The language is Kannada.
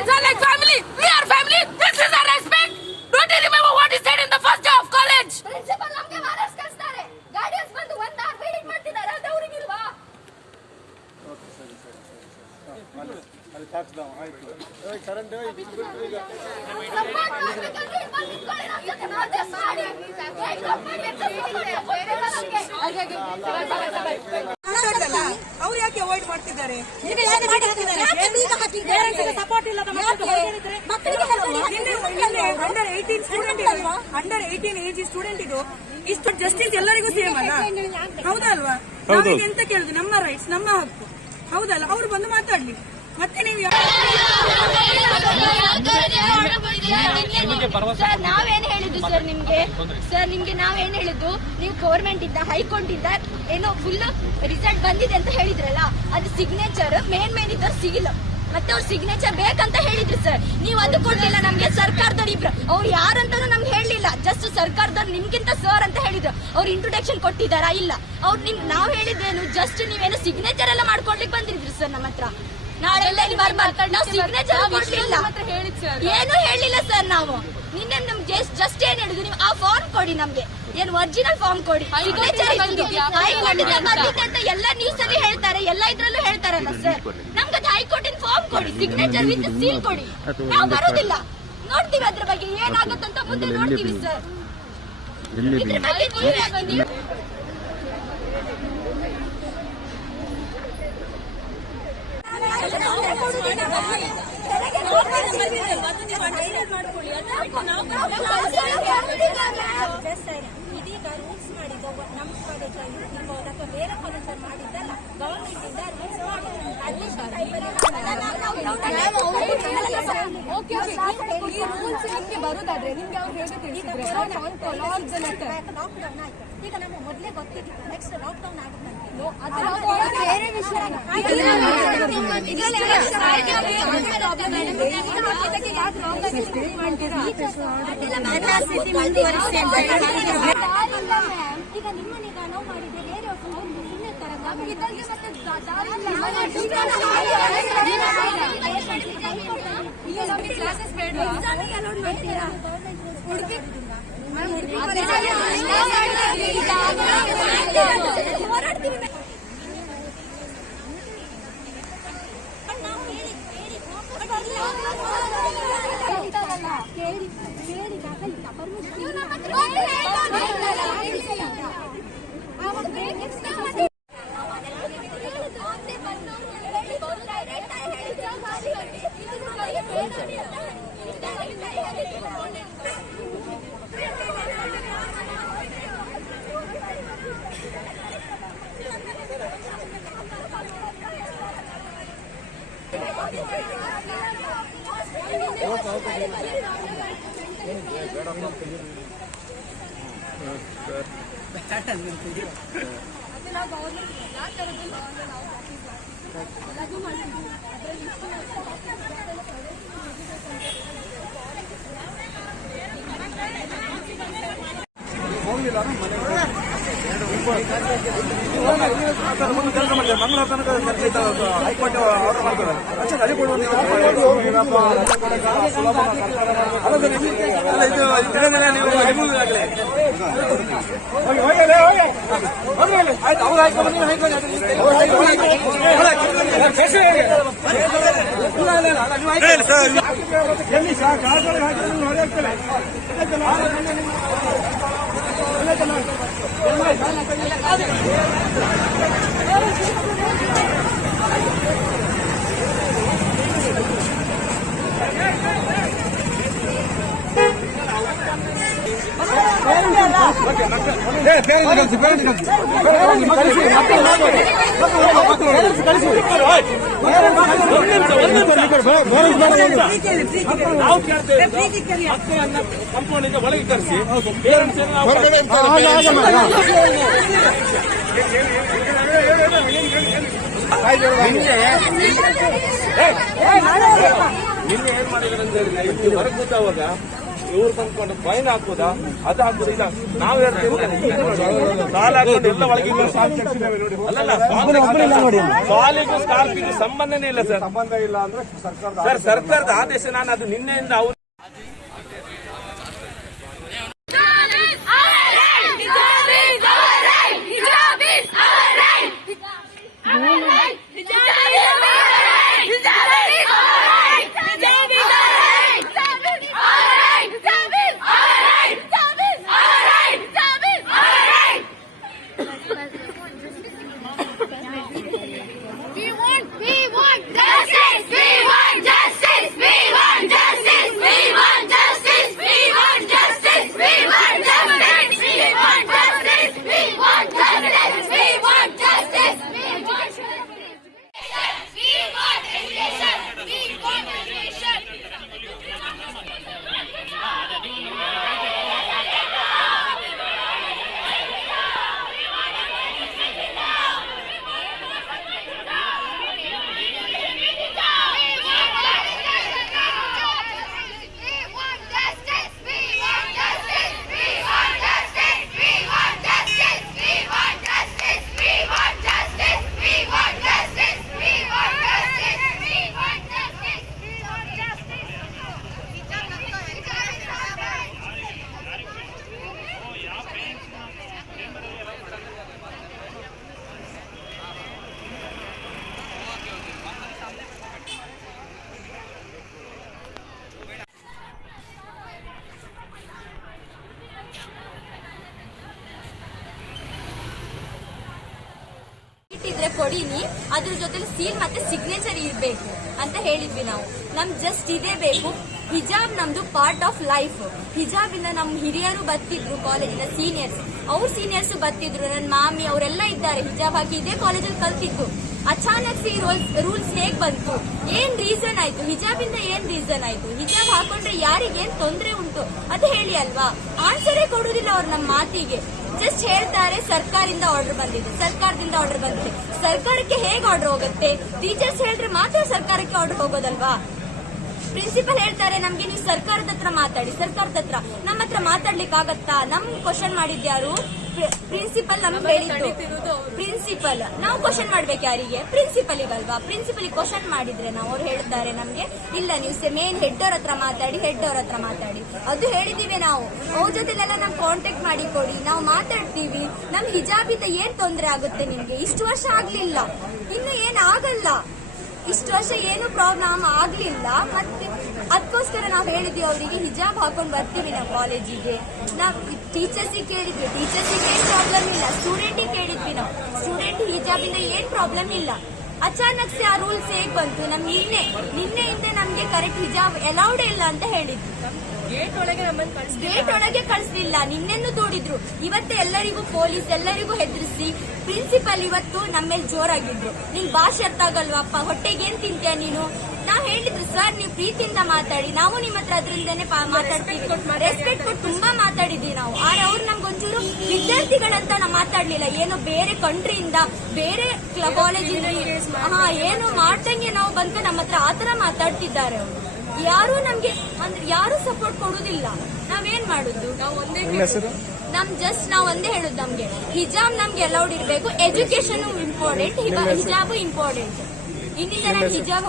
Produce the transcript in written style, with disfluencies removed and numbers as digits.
parents are like family. We are family. This is our respect. Don't you remember what he said in the first day of college? Principal ನಮಗೆ ವಾರಸ್ ಕಳಿಸ್ತಾರೆ. ಗಾರ್ಡಿಯನ್ಸ್ ಬಂದು 1 hour ವೇಟಿಂಗ್ ಮಾಡ್ತಿದ್ದಾರೆ. ಅದು ಅವರಿಗಿಲ್ವಾ? ಅಲ್ಲಿ ಟ್ಯಾಕ್ಸ್ ಡೌನ್ ಆಯ್ತು. ಕರೆಂಟ್ ಅವ್ರು ಯಾಕೆ ಅವಾಯ್ಡ್ ಮಾಡ್ತಿದ್ದಾರೆ? ಅಂಡರ್ 18 ಏಜ್ ಸ್ಟೂಡೆಂಟ್ ಇದು ಇಷ್ಟು ಜಸ್ಟಿಸ್ ಎಲ್ಲರಿಗೂ ಸೇಮ್ ಅಲ್ಲ, ಹೌದಲ್ವಾ? ನಾವು ಎಂತ ಕೇಳುದು? ನಮ್ಮ ರೈಟ್ಸ್, ನಮ್ಮ ಹಕ್ಕು, ಹೌದಲ್ಲ? ಅವ್ರು ಬಂದು ಮಾತಾಡ್ಲಿ. ಮತ್ತೆ ನೀವು ಸರ್ ನಾವೇನ್ ಹೇಳಿದ್ದು ಸರ್ ನಿಮ್ಗೆ ನಾವೇನ್ ಹೇಳಿದ್ದು, ನೀವು ಗೌರ್ಮೆಂಟ್ ಇಂದ ಹೈಕೋರ್ಟ್ ಇಂದ ಏನೋ ಫುಲ್ ರಿಸಲ್ಟ್ ಬಂದಿದೆ ಅಂತ ಹೇಳಿದ್ರಲ್ಲ, ಅದು ಸಿಗ್ನೇಚರ್ ಮೇನ್ ಇದ್ದವ್ರು ಸಿಗಿಲ್ಲ, ಮತ್ತೆ ಅವ್ರ ಸಿಗ್ನೇಚರ್ ಬೇಕಂತ ಹೇಳಿದ್ರು ಸರ್. ನೀವು ಅದು ಕೊಡ್ಲಿಲ್ಲ ನಮ್ಗೆ. ಸರ್ಕಾರದವ್ರು ಇಬ್ರು, ಅವ್ರು ಯಾರಂತಾನು ನಮ್ಗೆ ಹೇಳಲಿಲ್ಲ. ಜಸ್ಟ್ ಸರ್ಕಾರದವ್ರು ನಿಮ್ಗಿಂತ ಸರ್ ಅಂತ ಹೇಳಿದ್ರು. ಅವ್ರು ಇಂಟ್ರೊಡಕ್ಷನ್ ಕೊಟ್ಟಿದಾರಾ? ಇಲ್ಲ. ಅವ್ರು ನಾವ್ ಹೇಳಿದ್ದೇನು, ಜಸ್ಟ್ ನೀವೇನು ಸಿಗ್ನೇಚರ್ ಎಲ್ಲ ಮಾಡ್ಕೊಡ್ಲಿಕ್ಕೆ ಬಂದಿದ್ರು ಸರ್ ನಮ್ಮ ಹತ್ರ. ನಾಳೆಲ್ಲ ನಾವು ಸಿಗ್ನೇಚರ್ ಕೊಡ್ಲಿಲ್ಲ, ಏನು ಹೇಳಿಲ್ಲ ಸರ್. ನಾವು ನಿನ್ನೆ ನಮ್ಗೆ ಜಸ್ಟ್ ಏನ್ ಹೇಳಿದ್ರು, ನೀವು ಆ ಫಾರ್ಮ್ ಕೊಡಿ, ನಮ್ಗೆ ಏನ್ ಒರಿಜಿನಲ್ ಫಾರ್ಮ್ ಕೊಡಿ, ಸಿಗ್ನೇಚರ್ ಬಂದಿದೆ ಅಂತ ಎಲ್ಲ ನ್ಯೂಸ್ ಅಲ್ಲಿ ಹೇಳ್ತಾರೆ, ಎಲ್ಲ ಇದ್ರಲ್ಲೂ ಹೇಳ್ತಾರಲ್ಲ ಸರ್. ನಮ್ಗೆ ಹೈಕೋರ್ಟಿನ ಫಾರ್ಮ್ ಕೊಡಿ, ಸಿಗ್ನೇಚರ್ ವಿತ್ ಸೀಲ್ ಕೊಡಿ. ನಾವು ಬರೋದಿಲ್ಲ, ನೋಡ್ತೀವಿ ಅದ್ರ ಬಗ್ಗೆ ಏನಾಗುತ್ತಂತ ಮುಂದೆ ನೋಡ್ತೀವಿ ಸರ್. ಇದ್ರ ಬಗ್ಗೆ ನೀವು ಇದೀಗ ರೂಲ್ಸ್ ಮಾಡಿದ್ದು ನಮ್ಮ ಕಾಲೇಜಲ್ಲಿ ಇರ್ಬೋದು ಅಥವಾ ಬೇರೆ ಕಾಲೇಜಲ್ಲಿ ಮಾಡಿದ್ದಲ್ಲ, ಗವರ್ಮೆಂಟ್ ಇಂದ ರೂಲ್ಸ್ ಬರುದಾದ್ರೆ ನಿಮ್ಗೆ ಅವ್ರು ಹೇಗೆ ತಿಳಿಸಿದ್ರೆ ಲಾಕ್ಡೌನ್ ಆಯ್ತು. ಈಗ ನಮಗೆ ಮೊದಲೇ ಗೊತ್ತಿತ್ತು ನೆಕ್ಸ್ಟ್ ಲಾಕ್ಡೌನ್ ಆಗುತ್ತೆ. ಬೇರೆ ವಿಷಯ ಈಗ ನಿಮ್ಮನೀಗ ನಾವು ಮಾಡಿದ್ರೆ ಬೇರೆ ಸುಮ್ಮನೆ ತರ ಕ್ಲಾಸಸ್ ಬೇಡ ಮಾಡ್ತೀರಾ? ಮಂಗಳೂರು ತನಕ ಹೈಕೋರ್ಟ್ ಆರ್ಡರ್ ಮಾಡ್ತಾರೆ. ಆಯ್ತು, ಅವ್ರು ಹೈಕೋರ್ಟ್ ಕಂಪೌಂಡಿಂದ ಒಳಗೆ ಕರೆಸಿ ನಿನ್ನೆ ಏನ್ ಮಾಡಿದ್ರೆ ಅಂತ ಹೇಳಿ ಹೊರಗೆ ಗೊತ್ತಾವಾಗ ಇವ್ರು ತಂದ್ಕೊಂಡು ಫೈನ್ ಹಾಕುದಾ ಅದು ಹಾಕುದಿಲ್ಲ. ನಾವು ಹೇಳ್ತೀವಿ ಸಾಲ ಹಾಕೊಂಡು ಎಲ್ಲ ಒಳಗೆ ಅಲ್ಲಲ್ಲ, ಸಾಲಿಗೂ ಸ್ಕಾರ್ಪಿಗೂ ಸಂಬಂಧನೇ ಇಲ್ಲ ಸರ್. ಸಂಬಂಧ ಇಲ್ಲ ಅಂದ್ರೆ ಸರ್ಕಾರದ ಸರ್ಕಾರದ ಆದೇಶ. ನಾನು ಅದು ನಿನ್ನೆಯಿಂದ ಅವ್ರು ಇಟ್ಟಿದ್ರೆ ಕೊಡಿನಿ, ಅದ್ರ ಜೊತೆ ಸೀಲ್ ಮತ್ತೆ ಸಿಗ್ನೇಚರ್ ಇರ್ಬೇಕು ಅಂತ ಹೇಳಿದ್ವಿ ನಾವು. ನಮ್ ಜಸ್ಟ್ ಇದೇ ಬೇಕು. ಹಿಜಾಬ್ ನಮ್ದು ಪಾರ್ಟ್ ಆಫ್ ಲೈಫ್. ಹಿಜಾಬ್ ಇಂದ ನಮ್ ಹಿರಿಯರು ಬರ್ತಿದ್ರು, ಕಾಲೇಜಿನ ಸೀನಿಯರ್ಸ್, ಅವ್ರ ಸೀನಿಯರ್ಸ್ ಬರ್ತಿದ್ರು, ನನ್ನ ಮಾಮಿ ಅವರೆಲ್ಲ ಇದ್ದಾರೆ ಹಿಜಾಬ್ ಹಾಕಿ ಇದೇ ಕಾಲೇಜಲ್ಲಿ ಕಲ್ತಿದ್ದು. ಅಚಾನಕ್ ಈ ರೂಲ್ಸ್ ಹೇಗ್ ಬಂತು? ಏನ್ ರೀಸನ್ ಆಯ್ತು? ಹಿಜಾಬ್ ಇಂದ ಏನ್ ರೀಸನ್ ಆಯ್ತು? ಹಿಜಾಬ್ ಹಾಕೊಂಡ್ರೆ ಯಾರಿಗೇನ್ ತೊಂದ್ರೆ ಉಂಟು ಅದು ಹೇಳಿ ಅಲ್ವಾ? ಆನ್ಸರೇ ಕೊಡುದಿಲ್ಲ ಅವ್ರು ನಮ್ಮ ಮಾತಿಗೆ. ಜಸ್ಟ್ ಹೇಳ್ತಾರೆ ಸರ್ಕಾರದಿಂದ ಆರ್ಡರ್ ಬಂದಿದೆ, ಸರ್ಕಾರದಿಂದ ಆರ್ಡರ್ ಬಂದಿದೆ. ಸರ್ಕಾರಕ್ಕೆ ಹೇಗ್ ಆರ್ಡರ್ ಹೋಗುತ್ತೆ? ಟೀಚರ್ಸ್ ಹೇಳಿದ್ರೆ ಮಾತ್ರ ಸರ್ಕಾರಕ್ಕೆ ಆರ್ಡರ್ ಹೋಗೋದಲ್ವಾ? ಪ್ರಿನ್ಸಿಪಲ್ ಹೇಳ್ತಾರೆ ನಮ್ಗೆ ನೀವು ಸರ್ಕಾರದ ಹತ್ರ ಮಾತಾಡಿ, ಸರ್ಕಾರದ ಹತ್ರ. ನಮ್ಮ ಹತ್ರ ಮಾತಾಡ್ಲಿಕ್ಕೆ ಆಗತ್ತಾ? ನಮ್ ಕ್ವಶನ್ ಮಾಡಿದ್ಯಾರು? ಪ್ರಿನ್ಸಿಪಲ್ ನಮ್ಗೆ ಹೇಳಿದ್ದು. ಪ್ರಿನ್ಸಿಪಲ್ ನಾವು ಕ್ವಶನ್ ಮಾಡ್ಬೇಕು ಯಾರಿಗೆ? ಪ್ರಿನ್ಸಿಪಲ್ ಇಗಲ್ವಾ? ಪ್ರಿನ್ಸಿಪಲ್ ಕ್ವಶನ್ ಮಾಡಿದ್ರೆ ನಾವು ಅವ್ರು ಹೇಳ್ತಾರೆ ನಮ್ಗೆ ಇಲ್ಲ ನೀವು ಮೇನ್ ಹೆಡ್ ಅವ್ರ ಹತ್ರ ಮಾತಾಡಿ, ಹೆಡ್ ಅವ್ರ ಹತ್ರ ಮಾತಾಡಿ. ಅದು ಹೇಳಿದೀವಿ ನಾವು. ಅವ್ರ ಜೊತೆಲೆಲ್ಲ ನಮ್ ಕಾಂಟ್ಯಾಕ್ಟ್ ಮಾಡಿ ಕೊಡಿ, ನಾವು ಮಾತಾಡ್ತೀವಿ. ನಮ್ ಹಿಜಾಬಿಂದ ಏನ್ ತೊಂದ್ರೆ ಆಗುತ್ತೆ ನಿಮ್ಗೆ? ಇಷ್ಟು ವರ್ಷ ಆಗ್ಲಿಲ್ಲ, ಇನ್ನು ಏನ್ ಆಗಲ್ಲ. ಇಷ್ಟು ವರ್ಷ ಏನು ಪ್ರಾಬ್ಲಮ್ ಆಗ್ಲಿಲ್ಲ. ಮತ್ತೆ ಅದಕ್ಕೋಸ್ಕರ ನಾವು ಹೇಳಿದ್ವಿ ಅವರಿಗೆ ಹಿಜಾಬ್ ಹಾಕೊಂಡ್ ಬರ್ತೀವಿ ನಾವು ಕಾಲೇಜಿಗೆ. ನಾವು ಟೀಚರ್ಸಿಗೆ ಕೇಳಿದ್ವಿ, ಟೀಚರ್ಸಿಗೆ ಏನ್ ಪ್ರಾಬ್ಲಮ್ ಇಲ್ಲ. ಸ್ಟೂಡೆಂಟಿಗೆ ಕೇಳಿದ್ವಿ ನಾವು, ಸ್ಟೂಡೆಂಟ್ ಹಿಜಾಬ್ ಇಂದ ಏನ್ ಪ್ರಾಬ್ಲಮ್ ಇಲ್ಲ. ಅಚಾನಕ್ ಆ ರೂಲ್ಸ್ ಹೇಗ್ ಬಂತು? ನಮ್ ನಿನ್ನೆಯಿಂದ ನಮ್ಗೆ ಕರೆಕ್ಟ್ ಹಿಜಾಬ್ ಅಲೌಡ್ ಇಲ್ಲ ಅಂತ ಹೇಳಿದ್ವಿ. ಗೇಟ್ ಒಳಗೆ ಕಳಿಸ್ಲಿಲ್ಲ. ನಿನ್ನೆನ್ನು ದೂಡಿದ್ರು. ಇವತ್ತೇ ಎಲ್ಲರಿಗೂ ಪೊಲೀಸ್ ಎಲ್ಲರಿಗೂ ಹೆದರಿಸಿ ಪ್ರಿನ್ಸಿಪಲ್ ಇವತ್ತು ನಮ್ಮೇಲೆ ಜೋರಾಗಿದ್ರು. ನಿನ್ ಭಾಷೆ ಅರ್ಥ ಆಗಲ್ವಪ್ಪ, ಹೊಟ್ಟೆಗೆ ಏನ್ ತಿಂತೀಯ ನೀನು? ನಾವ್ ಹೇಳಿದ್ರು ಸರ್ ನೀವು ಪ್ರೀತಿಯಿಂದ ಮಾತಾಡಿ, ನಾವು ನಿಮ್ಮ ಹತ್ರ ಅದರಿಂದನೇ ಮಾತಾಡ್ತೀವಿ, ರೆಸ್ಪೆಕ್ಟ್ ಕೊಟ್ಟು ತುಂಬಾ ಮಾತಾಡಿದ್ವಿ ನಾವು. ಆದ್ರೆ ಅವ್ರು ನಮ್ಗೊಂಚೂರು ವಿದ್ಯಾರ್ಥಿಗಳಂತ ನಾವು ಮಾತಾಡ್ಲಿಲ್ಲ. ಏನೋ ಬೇರೆ ಕಂಟ್ರಿಯಿಂದ ಬೇರೆ ಕಾಲೇಜಿಂದ ಏನು ಮಾಡ್ದಂಗೆ ನಾವು ಬಂದು ನಮ್ಮ ಹತ್ರ ಆತರ ಮಾತಾಡ್ತಿದ್ದಾರೆ ಅವರು. ಯಾರು ನಮ್ಗೆ ಅಂದ್ರೆ ಯಾರು ಸಪೋರ್ಟ್ ಕೊಡುದಿಲ್ಲ. ನಾವೇನ್ ಮಾಡುದು? ನಾವು ಒಂದೇ ಹೇಳುದು, ನಮ್ಗೆ ಹಿಜಾಬ್ ನಮ್ಗೆ ಅಲೌಡ್ ಇರಬೇಕು, ಎಜುಕೇಶನ್ ಇಂಪಾರ್ಟೆಂಟ್, ಹಿಜಾಬು ಇಂಪಾರ್ಟೆಂಟ್. ಇನ್ನಿಂದ ನಾನು ಹಿಜಾಬ್